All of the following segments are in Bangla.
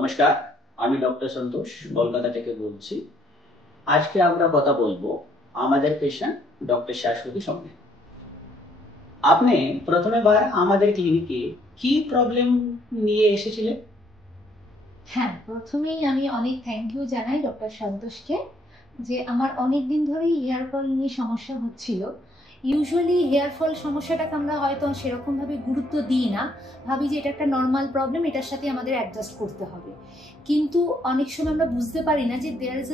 নমস্কার, আমি ডক্টর সন্তোষ কলকাতা থেকে বলছি। আজকে আমরা কথা বলবো আমাদের পেশেন্ট ডক্টর শাশ্বতী সঙ্গে। আপনি প্রথমেবার আমাদের ক্লিনিকে কি প্রবলেম নিয়ে এসেছিলেন? হ্যাঁ, প্রথমেই আমি অনেক থ্যাংক ইউ জানাই ডক্টর সন্তোষকে যে আমার অনেক দিন ধরেই হেয়ার ফল নিয়ে সমস্যা হচ্ছিল। ইউজুয়ালি হেয়ার ফল সমস্যাটাকে আমরা হয়তো সেরকমভাবে গুরুত্ব দিই না, ভাবি যে এটা একটা নর্মাল প্রবলেম, এটার সাথে আমাদের অ্যাডজাস্ট করতে হবে। কিন্তু অনেক সময় আমরা বুঝতে পারি না যে দেয়ার ইজ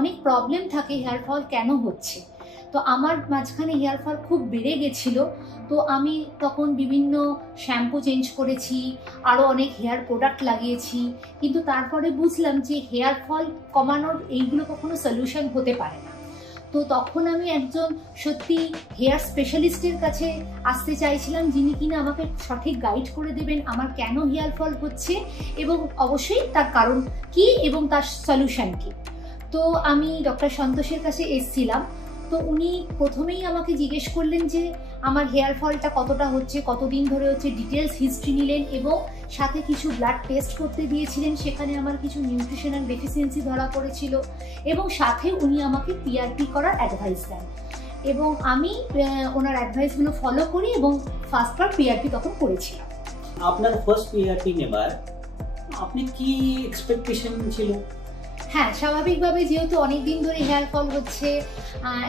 অনেক প্রবলেম থাকে হেয়ার ফল কেন হচ্ছে। তো আমার মাঝখানে হেয়ার ফল খুব বেড়ে গেছিল। তো আমি তখন বিভিন্ন শ্যাম্পু চেঞ্জ করেছি, আরও অনেক হেয়ার প্রোডাক্ট লাগিয়েছি, কিন্তু তারপরে বুঝলাম যে হেয়ার ফল কমানোর এইগুলো কখনো সলিউশন হতে পারে না। তো তখন আমি একজন সত্যি হেয়ার স্পেশালিস্টের কাছে আসতে চাইছিলাম, যিনি কিনা আমাকে সঠিক গাইড করে দেবেন আমার কেন হেয়ার ফল হচ্ছে এবং অবশ্যই তার কারণ কি এবং তার সলিউশন কি। তো আমি ডক্টর সন্তোষের কাছে এসেছিলাম। তো উনি প্রথমেই আমাকে জিজ্ঞেস করলেন যে আমার হেয়ার ফলটা কতটা হচ্ছে, কতদিন ধরে হচ্ছে, ডিটেলস হিস্ট্রি নিলেন এবং সাথে কিছু ব্লাড টেস্ট করতে দিয়েছিলেন। সেখানে আমার কিছু নিউট্রিশনাল ডেফিসিয়েন্সি ধরা পড়েছিল এবং সাথে উনি আমাকে পিআরপি করার অ্যাডভাইস দেন এবং আমি ওনার অ্যাডভাইসগুলো ফলো করি এবং ফার্স্টবার পিআরপি তখন করেছিলাম। আপনার ফার্স্ট পিআরপি নেবার আপনি কি এক্সপেকটেশন ছিল? হ্যাঁ, স্বাভাবিকভাবে যেহেতু অনেক দিন ধরে হেয়ার ফল হচ্ছে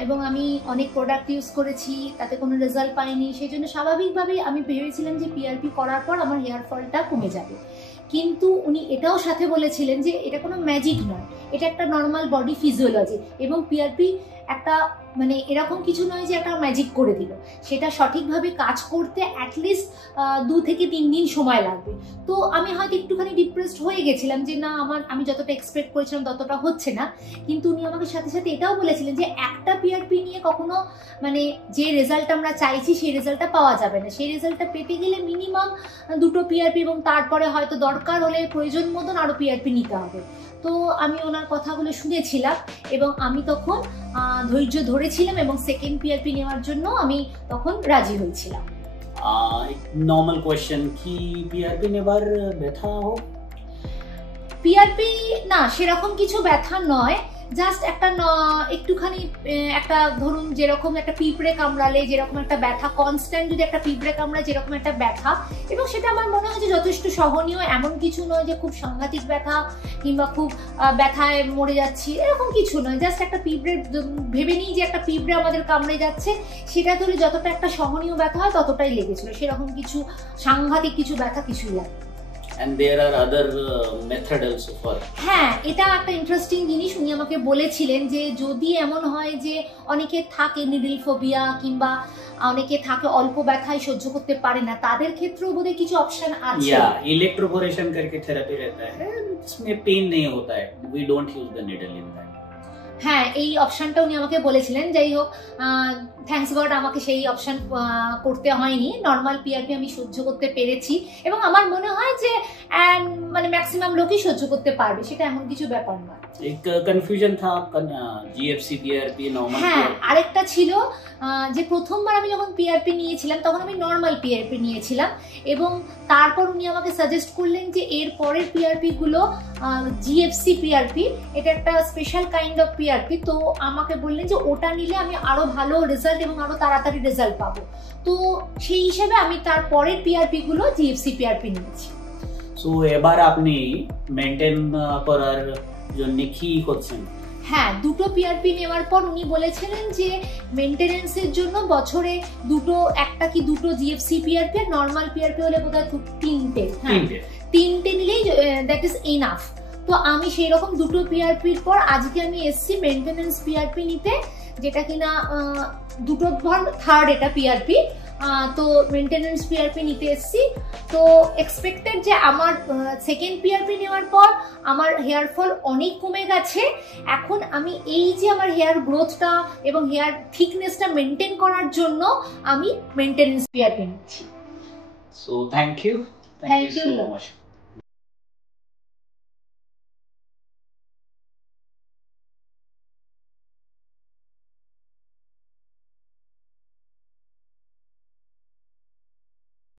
এবং আমি অনেক প্রোডাক্ট ইউজ করেছি, তাতে কোনো রেজাল্ট পাইনি, সেই জন্য স্বাভাবিকভাবেই আমি ভেবেছিলাম যে পিআরপি করার পর আমার হেয়ার ফলটা কমে যাবে। কিন্তু উনি এটাও সাথে বলেছিলেন যে এটা কোনো ম্যাজিক নয়, এটা একটা নর্মাল বডি ফিজিওলজি এবং পিআরপি একটা এরকম কিছু নয় যে একটা ম্যাজিক করে দিল, সেটা সঠিকভাবে কাজ করতে অ্যাটলিস্ট 2 থেকে 3 দিন সময় লাগবে। তো আমি হয়তো একটুখানি ডিপ্রেসড হয়ে গেছিলাম যে না, আমি যতটা এক্সপেক্ট করেছিলাম ততটা হচ্ছে না। কিন্তু উনি আমাকে সাথে সাথে এটাও বলেছিলেন যে একটা পিআরপি নিয়ে কখনো যে রেজাল্ট আমরা চাইছি সেই রেজাল্টটা পাওয়া যাবে না, সেই রেজাল্টটা পেতে গেলে মিনিমাম 2টো পিআরপি এবং তারপরে হয়তো দরকার হলে প্রয়োজন মতন আরও পিআরপি নিতে হবে। তো আমি ওনার কথাগুলো শুনেছিলাম এবং আমি তখন ধৈর্য ধরেছিলাম এবং সেকেন্ড পিআরপি নেওয়ার জন্য আমি তখন রাজি হয়েছিলাম। নর্মাল কোয়েশ্চেন, কি পিআরপি নেবার ব্যথা হোক? পিআরপি না, সেরকম কিছু ব্যথা নয়, জাস্ট একটুখানি একটা ধরুন যেরকম একটা পিঁপড়ে কামড়ালে যেরকম একটা ব্যথা, কনস্ট্যান্ট যদি একটা পিঁপড়ে কামড়ায় যেরকম একটা ব্যথা, এবং সেটা আমার মনে হয় যে যথেষ্ট সহনীয়, এমন কিছু নয় যে খুব সাংঘাতিক ব্যথা কিংবা খুব ব্যথায় মরে যাচ্ছি, এরকম কিছু নয়। জাস্ট একটা পিঁপড়ে, ভেবে নিই যে একটা পিঁপড়ে আমাদের কামড়ে যাচ্ছে, সেটা ধরে যতটা একটা সহনীয় ব্যথা হয় ততটাই লেগেছিল, সেরকম কিছু সাংঘাতিক কিছু ব্যথা কিছুই লাগে। And there are other method also for. হ্যাঁ, এটা একটা ইন্টারেস্টিং জিনিস উনি আমাকে বলেছিলেন যে যদি এমন হয় যে অনেকে থাকে নিডল ফোবিয়া কিংবা অনেকে থাকে অল্প ব্যথায় সহ্য করতে পারে না, তাদের ক্ষেত্রেও বোধহয় কিছু অপশন আছে। इलेक्ट्रोपोरेशन करके थेरेपी रहता है, इसमें पेन नहीं होता है, we don't use the needle in that. হ্যাঁ, এই অপশনটা উনি আমাকে বলেছিলেন। যাই হোক, থ্যাঙ্কস গড আমাকে সেই অপশন করতে হয়নি, নর্মাল পিআরপি আমি সহ্য করতে পেরেছি এবং আমার মনে হয় যে ম্যাক্সিমাম লোকই সহ্য করতে পারবে, সেটা এমন কিছু ব্যাপার না। एक कंफ्यूजन था जीएफसी पीआरपी नॉर्मल। হ্যাঁ, আরেকটা ছিল যে প্রথমবার আমি যখন পিআরপি নিয়েছিলাম তখন আমি নর্মাল পিআরপি নিয়েছিলাম এবং তারপর উনি আমাকে সাজেস্ট করলেন যে এর পরের পিআরপি গুলো জিএফসি পিআরপি, এটা একটা স্পেশাল কাইন্ড অফ পিআরপি। তো আমাকে বললেন যে ওটা নিলে আমি আরো ভালো রেজাল্ট এবং আরো তাড়াতাড়ি রেজাল্ট পাবো। তো সেই হিসেবে আমি তার পরের পিআরপি গুলো জিএফসি পিআরপি নিয়েছি। সো এবার আপনি মেইনটেইন করার জন্য কি করছেন? হ্যাঁ, 2টো পিআরপি নেওয়ার পর উনি বলেছিলেন যে মেইনটেনেন্সের জন্য বছরে একটা কি দুটো জিএফসি পিআরপি আর নর্মাল পিআরপি হলে বোধহয় 3টে। হ্যাঁ, 3টে নিলেই দ্যাট ইজ এনাফ। তো আমি সেই রকম 2টো পিআরপির পর আজকে আমি এসছি মেইনটেনেন্স পিআরপি নিতে, যেটা কিনা দুটো থার্ড এটা পিআরপি। তো মেইনটেনেন্স পিআরপি নিতে এসছি। তো এক্সপেক্টেড যে আমার সেকেন্ড পিআরপি নেওয়ার পর আমার হেয়ার ফল অনেক কমে গেছে। এখন আমি এই যে আমার হেয়ার গ্রোথটা এবং হেয়ার থিকনেসটা মেনটেন করার জন্য আমি মেইনটেনেন্স পিআরপি নিচ্ছি। So thank you so much.